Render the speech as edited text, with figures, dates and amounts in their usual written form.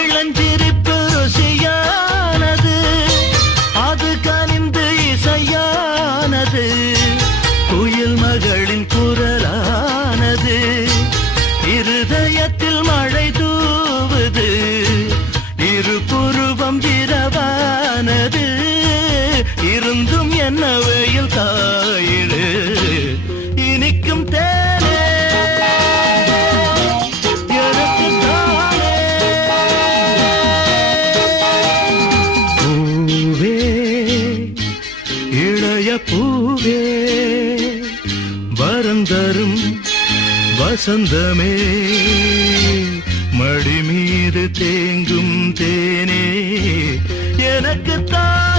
இளஞ்சிரிப்பு ருசியானது, அது கனிந்து இசையானது, குயில் மகளின் குரலானது, இருதயத்தில் மழை தூவுது, இரு புருவம் இரவானது, இருந்தும் என்ன வெயில் தாயிடு, இனிக்கும் தேனே எனக்கு தானே. பூவே இளைய பூவே வரந்தரும் வசந்தமே, மடி மீது தேங்கும் தேனே எனக்கு தான்.